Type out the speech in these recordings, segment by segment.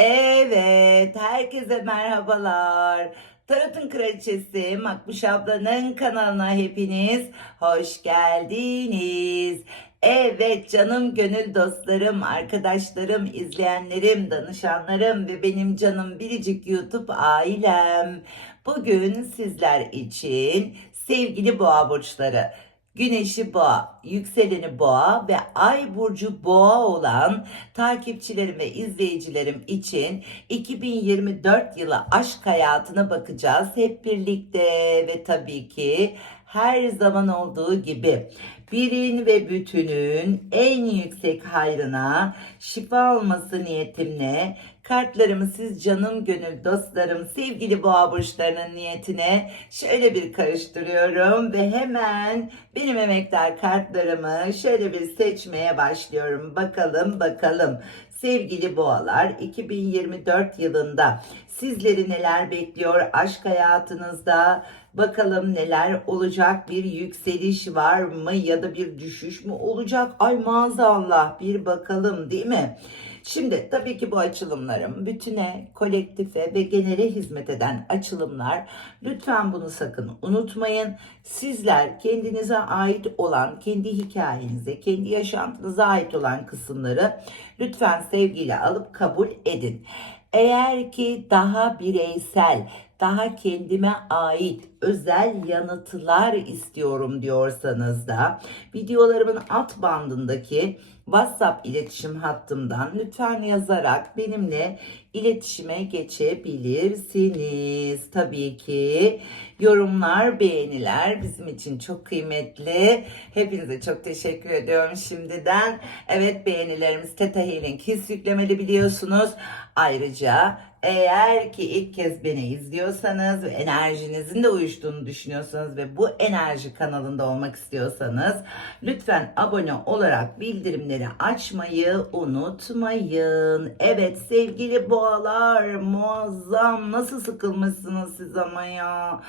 Evet, herkese merhabalar. Tarot'un kraliçesi Makbuş ablanın kanalına hepiniz hoş geldiniz. Evet canım gönül dostlarım, arkadaşlarım, izleyenlerim, danışanlarım ve benim canım biricik YouTube ailem. Bugün sizler için sevgili boğa burçları, Güneşi boğa, yükseleni boğa ve ay burcu boğa olan takipçilerim ve izleyicilerim için 2024 yılı aşk hayatına bakacağız hep birlikte ve tabii ki her zaman olduğu gibi birin ve bütünün en yüksek hayrına şifa olması niyetimle kartlarımı siz canım gönül dostlarım sevgili boğa burçlarının niyetine şöyle bir karıştırıyorum ve hemen benim emektar kartlarımı şöyle bir seçmeye başlıyorum. Bakalım bakalım sevgili boğalar 2024 yılında sizleri neler bekliyor aşk hayatınızda? Bakalım neler olacak? Bir yükseliş var mı ya da bir düşüş mü olacak? Ay maazallah bir bakalım değil mi? Şimdi tabii ki bu açılımlarım bütüne, kolektife ve genele hizmet eden açılımlar. Lütfen bunu sakın unutmayın. Sizler kendinize ait olan, kendi hikayenize, kendi yaşantınıza ait olan kısımları lütfen sevgiyle alıp kabul edin. Eğer ki daha bireysel, daha kendime ait özel yanıtlar istiyorum diyorsanız da videolarımın alt bandındaki WhatsApp iletişim hattımdan lütfen yazarak benimle iletişime geçebilirsiniz. Tabii ki yorumlar, beğeniler bizim için çok kıymetli. Hepinize çok teşekkür ediyorum şimdiden. Evet beğenilerimiz Theta Healing his yüklemeli biliyorsunuz. Ayrıca eğer ki ilk kez beni izliyorsanız ve enerjinizin de uyuştuğunu düşünüyorsanız ve bu enerji kanalında olmak istiyorsanız lütfen abone olarak bildirimleri açmayı unutmayın. Evet sevgili boğalar muazzam nasıl sıkılmışsınız siz ama ya.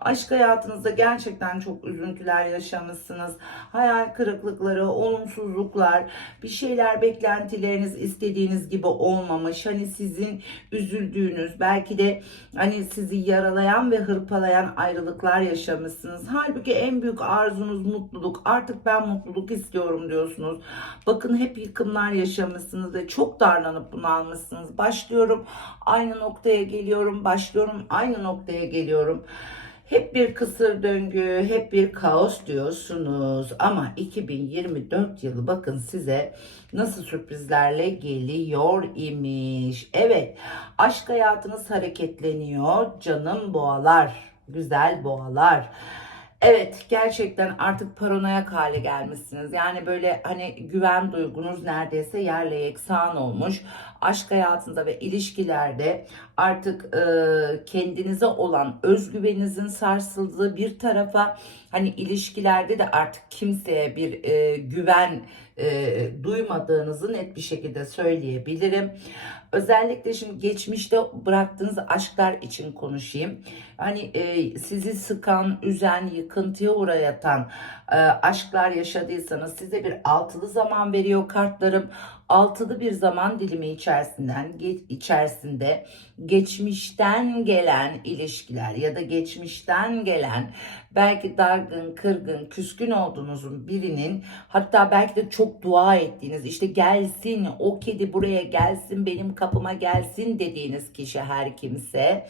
Aşk hayatınızda gerçekten çok üzüntüler yaşamışsınız. Hayal kırıklıkları, olumsuzluklar, bir şeyler beklentileriniz istediğiniz gibi olmamış. Hani sizin üzüldüğünüz, belki de hani sizi yaralayan ve hırpalayan ayrılıklar yaşamışsınız. Halbuki en büyük arzunuz mutluluk. Artık ben mutluluk istiyorum diyorsunuz. Bakın hep yıkımlar yaşamışsınız ve çok darlanıp bunalmışsınız. Başlıyorum aynı noktaya geliyorum, başlıyorum aynı noktaya geliyorum. Hep bir kısır döngü, hep bir kaos diyorsunuz. Ama 2024 yılı bakın size nasıl sürprizlerle geliyor imiş. Evet, aşk hayatınız hareketleniyor. Canım boğalar, güzel boğalar. Evet gerçekten artık paranoyak hale gelmişsiniz. Yani böyle hani güven duygunuz neredeyse yerle yeksan olmuş. Aşk hayatında ve ilişkilerde artık e, kendinize olan özgüveninizin sarsıldığı bir tarafa hani ilişkilerde de artık kimseye bir e, güven e, duymadığınızı net bir şekilde söyleyebilirim. Özellikle şimdi geçmişte bıraktığınız aşklar için konuşayım. Hani e, sizi sıkan, üzen, yıkıntıya uğratan e, aşklar yaşadıysanız size bir altılı zaman veriyor kartlarım. Altılı bir zaman dilimi içerisinden içerisinde geçmişten gelen ilişkiler ya da geçmişten gelen belki dargın, kırgın, küskün olduğunuzun birinin hatta belki de çok dua ettiğiniz işte gelsin o kedi buraya gelsin benim kapıma gelsin dediğiniz kişi her kimse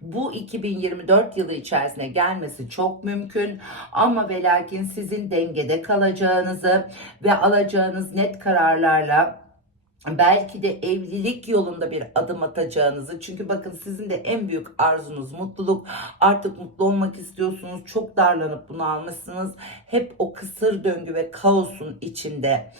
bu 2024 yılı içerisine gelmesi çok mümkün. Ama ve lakin sizin dengede kalacağınızı ve alacağınız net kararlarla belki de evlilik yolunda bir adım atacağınızı çünkü bakın sizin de en büyük arzunuz mutluluk artık mutlu olmak istiyorsunuz çok darlanıp bunu almışsınız hep o kısır döngü ve kaosun içinde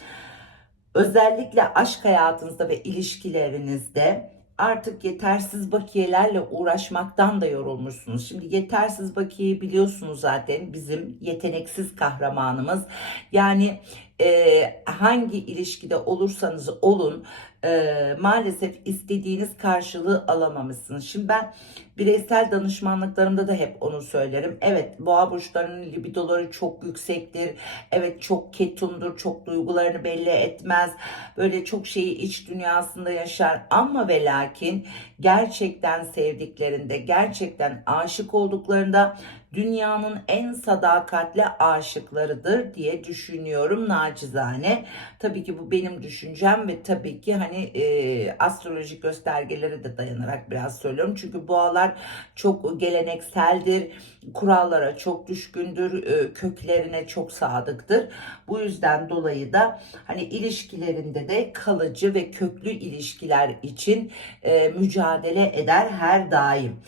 özellikle aşk hayatınızda ve ilişkilerinizde artık yetersiz bakiyelerle uğraşmaktan da yorulmuşsunuz. Şimdi yetersiz bakiyeyi biliyorsunuz zaten bizim yeteneksiz kahramanımız. Yani e, hangi ilişkide olursanız olun e, maalesef istediğiniz karşılığı alamamışsınız. Şimdi ben Bireysel danışmanlıklarımda da hep onu söylerim. Evet boğa burçlarının libidoları çok yüksektir. Evet çok ketumdur. Çok duygularını belli etmez. Böyle çok şeyi iç dünyasında yaşar. Ama ve lakin gerçekten sevdiklerinde, gerçekten aşık olduklarında dünyanın en sadakatli aşıklarıdır diye düşünüyorum nacizane. Tabii ki bu benim düşüncem ve tabii ki hani e, astrolojik göstergelere de dayanarak biraz söylüyorum. Çünkü boğalar çok gelenekseldir, kurallara çok düşkündür, e, köklerine çok sadıktır. Bu yüzden dolayı da hani ilişkilerinde de kalıcı ve köklü ilişkiler için e, mücadele eder her daim.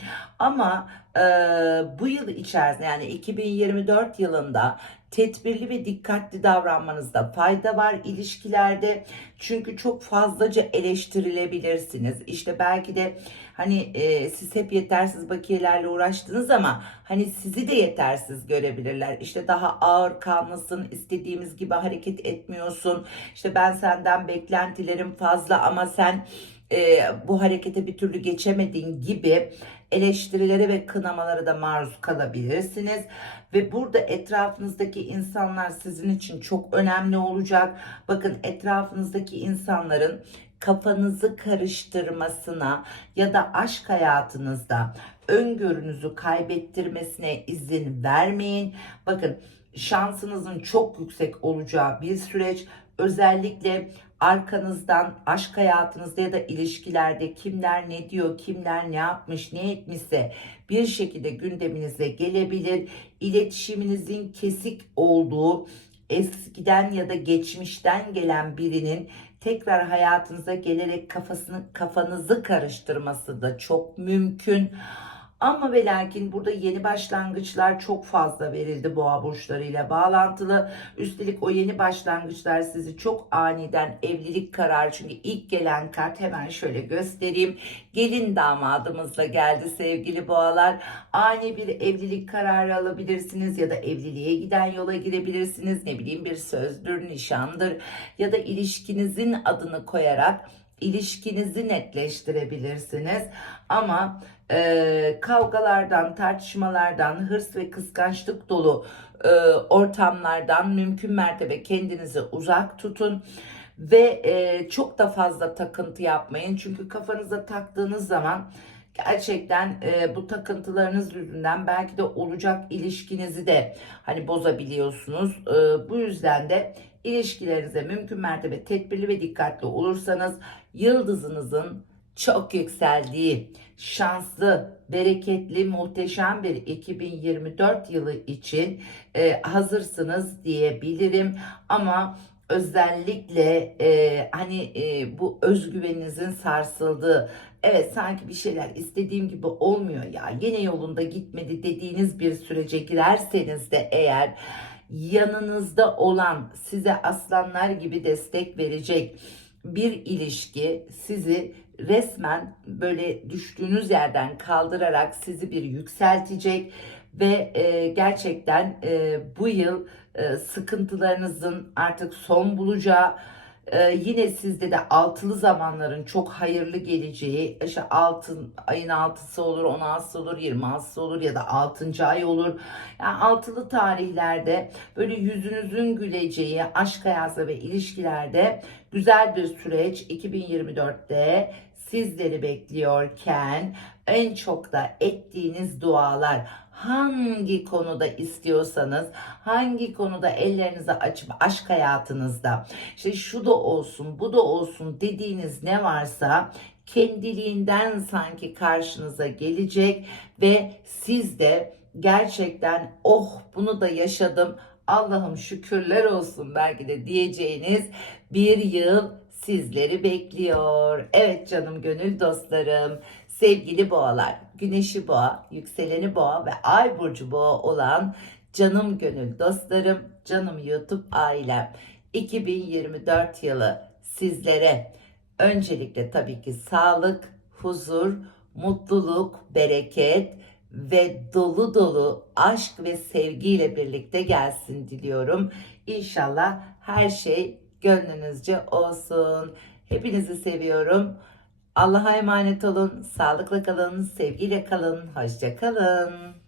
Ama e, bu yıl içerisinde yani 2024 yılında tedbirli ve dikkatli davranmanızda fayda var ilişkilerde. Çünkü çok fazlaca eleştirilebilirsiniz. İşte belki de hani e, siz hep yetersiz bakiyelerle uğraştınız ama hani sizi de yetersiz görebilirler. İşte daha ağır kanlısın, istediğimiz gibi hareket etmiyorsun. İşte ben senden beklentilerim fazla ama sen e, bu harekete bir türlü geçemediğin gibi eleştirilere ve kınamalara da maruz kalabilirsiniz. Ve burada etrafınızdaki insanlar sizin için çok önemli olacak. Bakın etrafınızdaki insanların kafanızı karıştırmasına ya da aşk hayatınızda öngörünüzü kaybettirmesine izin vermeyin. Bakın şansınızın çok yüksek olacağı bir süreç özellikle arkanızdan aşk hayatınızda ya da ilişkilerde kimler ne diyor, kimler ne yapmış, ne etmişse bir şekilde gündeminize gelebilir. İletişiminizin kesik olduğu eskiden ya da geçmişten gelen birinin tekrar hayatınıza gelerek kafasını kafanızı karıştırması da çok mümkün. Ama ve lakin burada yeni başlangıçlar çok fazla verildi boğa burçlarıyla bağlantılı. Üstelik o yeni başlangıçlar sizi çok aniden evlilik kararı çünkü ilk gelen kart hemen şöyle göstereyim. Gelin damadımızla geldi sevgili boğalar. Ani bir evlilik kararı alabilirsiniz ya da evliliğe giden yola girebilirsiniz. Ne bileyim bir sözdür, nişandır ya da ilişkinizin adını koyarak ilişkinizi netleştirebilirsiniz. Ama e, kavgalardan, tartışmalardan, hırs ve kıskançlık dolu e, ortamlardan mümkün mertebe kendinizi uzak tutun. Ve e, çok da fazla takıntı yapmayın. Çünkü kafanıza taktığınız zaman gerçekten e, bu takıntılarınız yüzünden belki de olacak ilişkinizi de hani bozabiliyorsunuz. E, bu yüzden de ilişkilerinize mümkün mertebe tedbirli ve dikkatli olursanız yıldızınızın çok yükseldiği, şanslı, bereketli, muhteşem bir 2024 yılı için e, hazırsınız diyebilirim. Ama özellikle e, hani e, bu özgüveninizin sarsıldığı, evet sanki bir şeyler istediğim gibi olmuyor ya, yine yolunda gitmedi dediğiniz bir sürece girerseniz de eğer yanınızda olan size aslanlar gibi destek verecek bir ilişki sizi resmen böyle düştüğünüz yerden kaldırarak sizi bir yükseltecek ve e, gerçekten e, bu yıl e, sıkıntılarınızın artık son bulacağı ee, yine sizde de altılı zamanların çok hayırlı geleceği işte altın ayın altısı olur 16'sı olur 26'sı olur ya da 6. ay olur yani altılı tarihlerde böyle yüzünüzün güleceği aşk hayatı ve ilişkilerde güzel bir süreç 2024'te sizleri bekliyorken en çok da ettiğiniz dualar hangi konuda istiyorsanız, hangi konuda ellerinizi açıp aşk hayatınızda işte şu da olsun, bu da olsun dediğiniz ne varsa kendiliğinden sanki karşınıza gelecek ve siz de gerçekten oh bunu da yaşadım Allah'ım şükürler olsun belki de diyeceğiniz bir yıl sizleri bekliyor. Evet canım gönül dostlarım, sevgili boğalar, güneşi boğa, yükseleni boğa ve ay burcu boğa olan canım gönül dostlarım, canım YouTube ailem. 2024 yılı sizlere öncelikle tabii ki sağlık, huzur, mutluluk, bereket ve dolu dolu aşk ve sevgiyle birlikte gelsin diliyorum. İnşallah her şey gönlünüzce olsun. Hepinizi seviyorum. Allah'a emanet olun. Sağlıkla kalın. Sevgiyle kalın. Hoşça kalın.